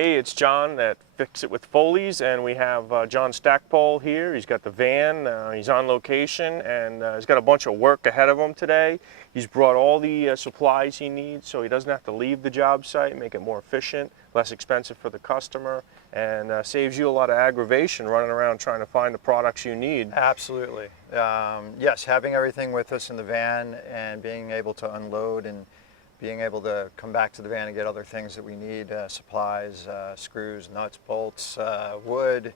Hey, it's John at Fix It with Foleys, and we have John Stackpole here. He's got the van, he's on location, and he's got a bunch of work ahead of him today. He's brought all the supplies he needs so he doesn't have to leave the job site, make it more efficient, less expensive for the customer, and saves you a lot of aggravation running around trying to find the products you need. Absolutely. Yes, having everything with us in the van and being able to unload and being able to come back to the van and get other things that we need, supplies, screws, nuts, bolts, wood,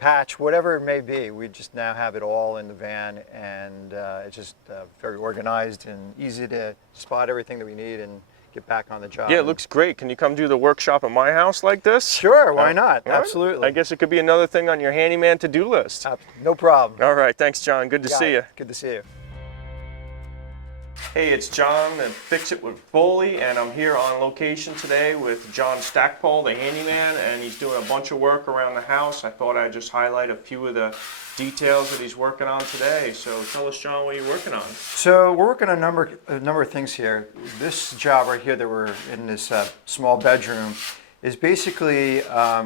patch, whatever it may be. We just now have it all in the van, and it's just very organized and easy to spot everything that we need and get back on the job. Yeah, it looks great. Can you come do the workshop at my house like this? Sure, why not? All right. Absolutely. I guess it could be another thing on your handyman to-do list. No problem. All right, thanks, John. Good to see you. Good to see you. Hey, it's John at Fix It with Foley, and I'm here on location today with John Stackpole, the handyman, and he's doing a bunch of work around the house. I thought I'd just highlight a few of the details that he's working on today. So tell us, John, what you're working on. So we're working on a number of things here. This job right here that we're in this small bedroom is basically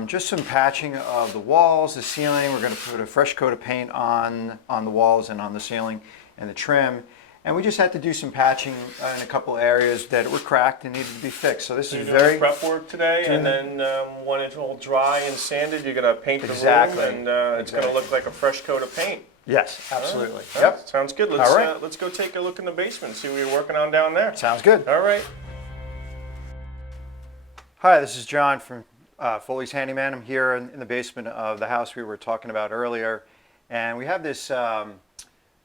just some patching of the walls, the ceiling. We're going to put a fresh coat of paint on the walls and on the ceiling and the trim. And we just had to do some patching in a couple areas that were cracked and needed to be fixed. So this is very prep work today, and then when it's all dry and sanded, you're gonna paint the room, and it's gonna look like a fresh coat of paint. Yes, absolutely. Right. Yep. Sounds good. Let's go take a look in the basement and see what you're working on down there. Sounds good. All right. Hi, this is John from Foley's Handyman. I'm here in the basement of the house we were talking about earlier, and we have this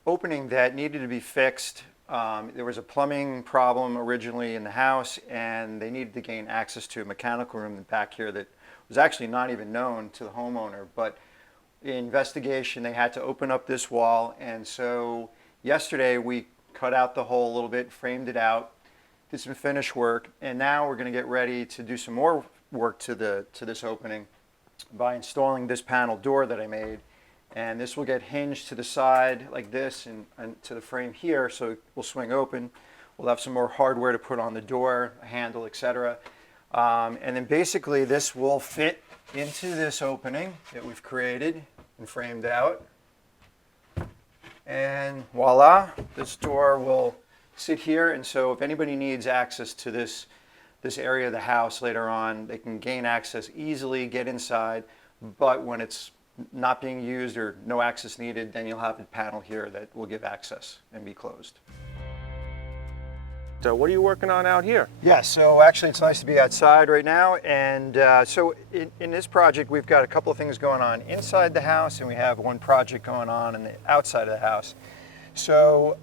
opening that needed to be fixed. There was a plumbing problem originally in the house, and they needed to gain access to a mechanical room back here that was actually not even known to the homeowner. But in investigation, they had to open up this wall, and so yesterday we cut out the hole a little bit, framed it out, did some finish work, and now we're going to get ready to do some more work to this opening by installing this panel door that I made. And this will get hinged to the side like this and to the frame here, so it will swing open. We'll have some more hardware to put on the door, a handle, etc. And then basically this will fit into this opening that we've created and framed out. And voila, this door will sit here, and so if anybody needs access to this area of the house later on, they can gain access easily, get inside, but when it's not being used or no access needed, then you'll have a panel here that will give access and be closed. So what are you working on out here? Yeah, so actually it's nice to be outside right now, and so in this project we've got a couple of things going on inside the house, and we have one project going on the outside of the house. So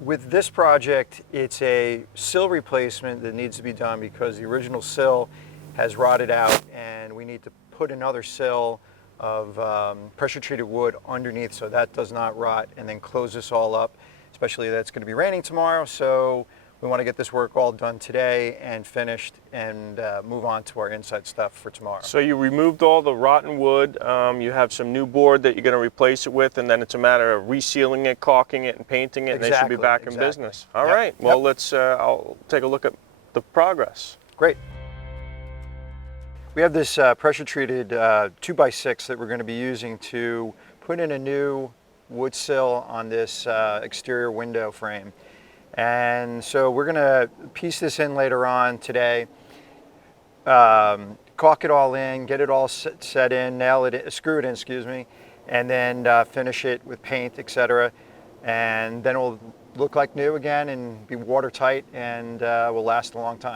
with this project, it's a sill replacement that needs to be done because the original sill has rotted out, and we need to put another sill of pressure treated wood underneath so that does not rot, and then close this all up, especially that it's going to be raining tomorrow. So we want to get this work all done today and finished, and move on to our inside stuff for tomorrow. So you removed all the rotten wood, you have some new board that you're going to replace it with, and then it's a matter of resealing it, caulking it, and painting it, and they should be back in business. All right, well, I'll take a look at the progress. Great. We have this pressure treated 2x6 that we're going to be using to put in a new wood sill on this exterior window frame. And so we're going to piece this in later on today, caulk it all in, get it all set in, nail it in, screw it in, excuse me, and then finish it with paint, etc. And then it will look like new again and be watertight, and will last a long time.